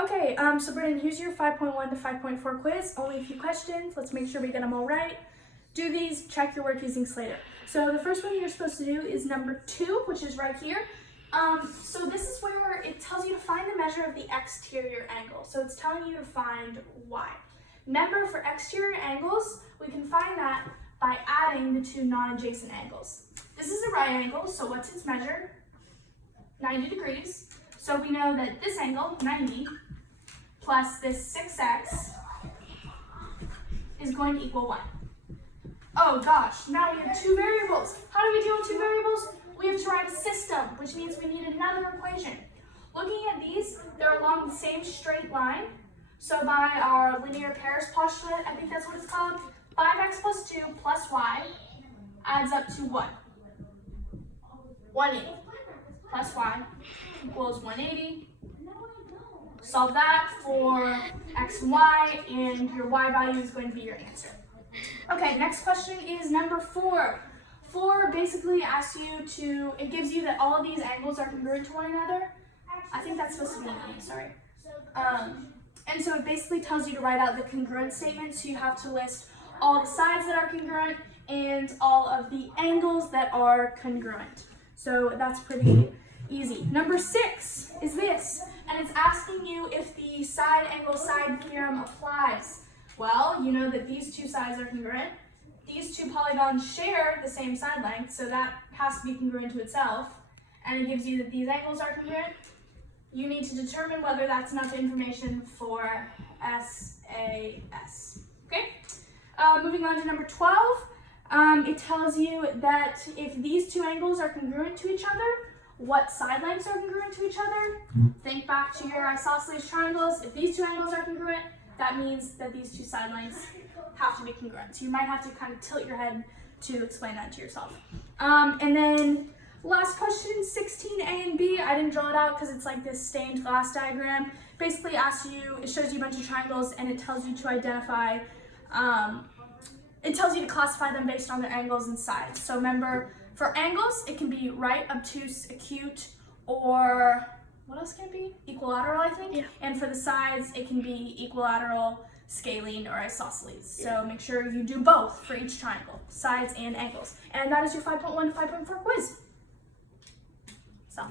Okay, so Brennan, here's your 5.1 to 5.4 quiz. Only a few questions. Let's make sure we get them all right. Do these, check your work using Slater. So the first one you're supposed to do is number 2, which is right here. So this is where it tells you to find the measure of the exterior angle. So it's telling you to find y. Remember, for exterior angles, we can find that by adding the two non-adjacent angles. This is a right angle, so what's its measure? 90 degrees. So we know that this angle, 90, plus this 6x is going to equal 1. Oh gosh, now we have two variables. How do we deal with two variables? We have to write a system, which means we need another equation. Looking at these, they're along the same straight line. So by our linear pairs postulate, I think that's what it's called, 5x plus 2 plus y adds up to what? 180 plus y equals 180. Solve that for x and y, and your y value is going to be your answer. Okay, next question is number 4. 4 basically asks you to, it gives you that all of these angles are congruent to one another. I think that's supposed to be an A, sorry. And so it basically tells you to write out the congruent statement, so you have to list all the sides that are congruent and all of the angles that are congruent. So that's pretty easy. Number 6 is this, and it's asking you if the side angle side theorem applies. Well, you know that these two sides are congruent. These two polygons share the same side length, so that has to be congruent to itself. And it gives you that these angles are congruent. You need to determine whether that's enough information for SAS. Okay? Moving on to number 12. It tells you that if these two angles are congruent to each other, what side lengths are congruent to each other. Think back to your isosceles triangles. If these two angles are congruent, that means that these two side lengths have to be congruent. So you might have to kind of tilt your head to explain that to yourself. And then last question, 16A and B. I didn't draw it out because it's like this stained glass diagram. Basically asks you, it shows you a bunch of triangles and it tells you to identify, it tells you to classify them based on their angles and sides. So remember, for angles, it can be right, obtuse, acute, or what else can it be? Equilateral, I think. Yeah. And for the sides, it can be equilateral, scalene, or isosceles. So make sure you do both for each triangle, sides and angles. And that is your 5.1 to 5.4 quiz. So.